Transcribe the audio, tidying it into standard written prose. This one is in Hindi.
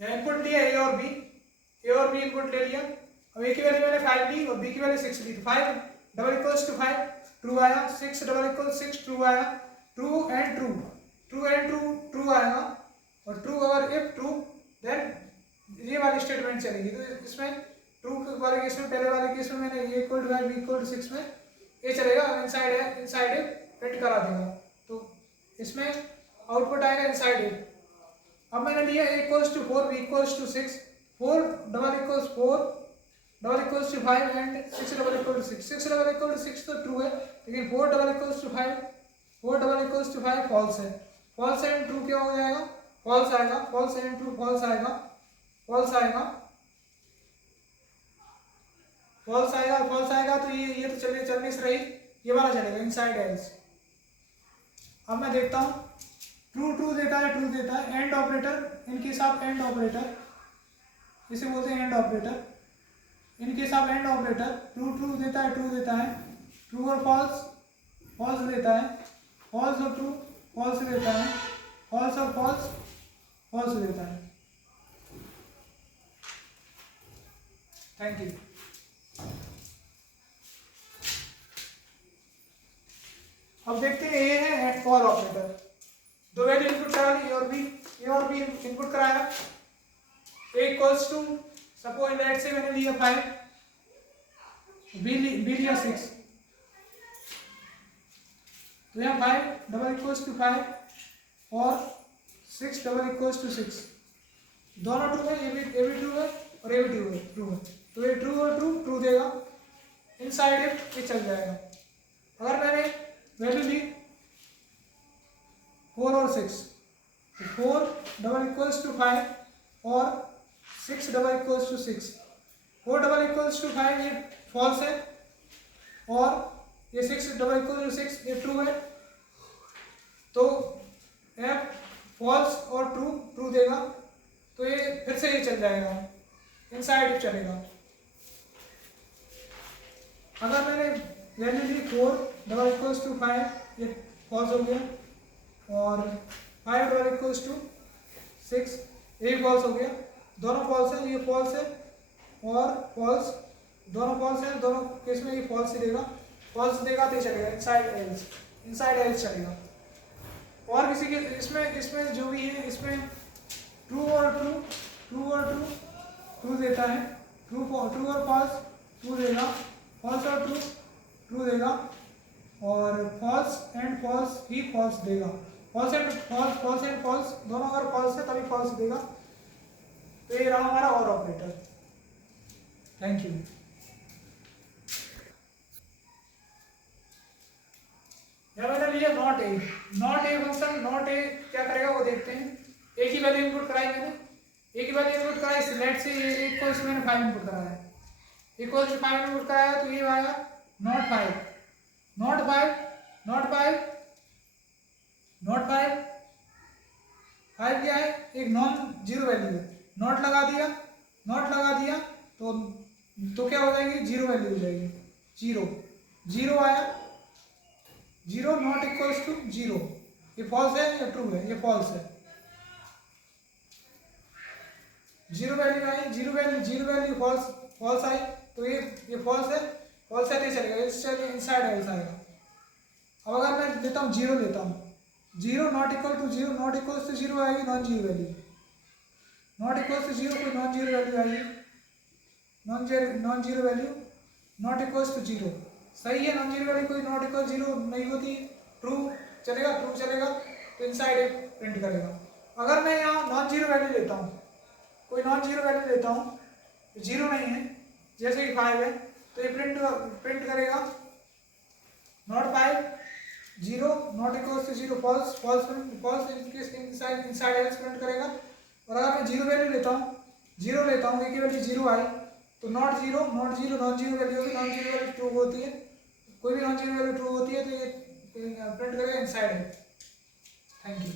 यहाँ इनपुट लिया ए और बी इनपुट ले लिया। अब ए की वैल्यू मैंने 5 ली और बी की वैल्यू 6 ली, तो 5 डबल इक्वल्स टू 5 ट्रू आया, 6 डबल इक्वल्स 6 ट्रू आया, ट्रू एंड ट्रू आएगा। और ट्रू अगर इफ ट्रू देन ये वाली स्टेटमेंट चलेगी। तो इसमें ट्रू वाले केस में, पहले वाले केस में मैंने a equal to 5 b equal to 6 में ये चलेगा, इनसाइड ए प्रिंट करा देगा। तो इसमें आउटपुट आएगा इनसाइड ए। अब मैंने लिया a equals to 4 b equals to 6, 4 double equals 4 double equals to 5 and 6 double equal to 6, 6 double equal to 6 तो ट्रू है, लेकिन 4 double equals to 5 4 double equals to 5 false है। फॉल्स एंड ट्रू क्या हो जाएगा, फॉल्स आएगा, फॉल्स एंड ट्रू फॉल्स आएगा, फॉल्स आएगा, फॉल्स आएगा, फॉल्स आएगा। तो ये तो चलने से रही, ये वाला चलेगा इनसाइड एल्स। अब मैं देखता हूँ ट्रू देता है, and operator in case of and operator, इसे बोलते हैं and operator. In case of and operator true देता है, ट्रू और फॉल्स देता है, फॉल्स और ट्रू फॉल्स देता है, फॉल्स और फॉल्स देता है। Thank you. अब देखते हैं ये है एंड फॉर ऑपरेटर। दो वैल्यू इनपुट करा ली, ए और बी इनपुट कराया। ए इक्वल्स टू सपोज लेट से मैंने लिया 5, बी लिया 6, तो यहाँ 5 डबल इक्वल्स टू 5 और 6 डबल इक्वल्स टू 6, दोनों ट्रू है, ये भी ट्रू है और ये भी ट्रू है। तो ये ट्रू और ट्रू देगा, इनसाइड ये चल जाएगा। अगर मैंने वैल्यू ली 4 और 6, तो 4 डबल इक्वल्स टू 5 और 6 double equals to 6, 4 double equals to 5 ये फॉल्स है और ये 6 डबल इक्वल्स टू 6 ये ट्रू है। तो एफ फॉल्स और ट्रू देगा, तो ये फिर से ये चल जाएगा, इनसाइड चलेगा। अगर मैंने वैल्यू ली 4 डबल इक्वल्स टू 5 ये फॉल्स हो गया, और 5 डबल इक्वल्स टू 6 ये फॉल्स हो गया, दोनों फॉल्स है, ये फॉल्स है और फॉल्स, दोनों फॉल्स है, दोनों केस में ये फॉल्स ही देगा, फॉल्स देगा तो चलेगा इनसाइड एल्स चलेगा। और किसी के इसमें जो भी है, इसमें ट्रू और ट्रू देता है, ट्रू और फॉल्स ट्रू देगा, फॉल्स और ट्रू देगा, और फॉल्स एंड फॉल्स ही फॉल्स देगा। फॉल्स एंड फॉल्स दोनों अगर फॉल्स है तभी फॉल्स देगा। तो ये रहा हमारा और ऑपरेटर। Thank you. यह मैंने लिया not a function. Not a क्या करेगा वो देखते हैं। ए की वैल्यू इनपुट कराई मैंने, ए की वैल्यू इनपुट कराई, सिलेक्ट से ए इक्वल्स मैंने 5 इनपुट कराया, इक्वल्स टू 5 इनपुट कराया, तो ये आया नॉट 5 5 क्या है, एक नॉन जीरो वैल्यू है, नॉट लगा दिया तो क्या हो जाएगी, जीरो वैल्यू हो जाएगी, जीरो आया, zero not equals to zero. ये फॉल्स है या ट्रू है, ये फॉल्स है। जीरो वैल्यू फॉल्स आई, तो ये फॉल्स है तो ये चलेगा, इससे इनसाइड एल्स आएगा। अब अगर मैं लेता हूँ zero not equal to zero, not equals to zero आएगी non zero value, not equals to zero कोई नॉन जीरो वैल्यू आएगी, non zero value not equals to zero, सही है। नॉन जीरो वैल्यू कोई नॉट इक्वल जीरो नहीं होती, ट्रू चलेगा, तो इनसाइड प्रिंट करेगा। अगर मैं यहाँ नॉन जीरो वैल्यू लेता हूँ, कोई नॉन जीरो वैल्यू लेता हूँ, जीरो नहीं है, जैसे कि 5 है, तो ये प्रिंट करेगा not 5 zero not equals to zero, false inside else print करेगा। और अगर मैं जीरो वैल्यू लेता हूँ, ए की वैल्यू जीरो आई, तो not zero non zero value होगी, नॉन जीरो वैल्यू ट्रू होती है, कोई भी नॉन जीरो वैल्यू ट्रू होती है तो ये प्रिंट करेगा इनसाइड है। Thank you.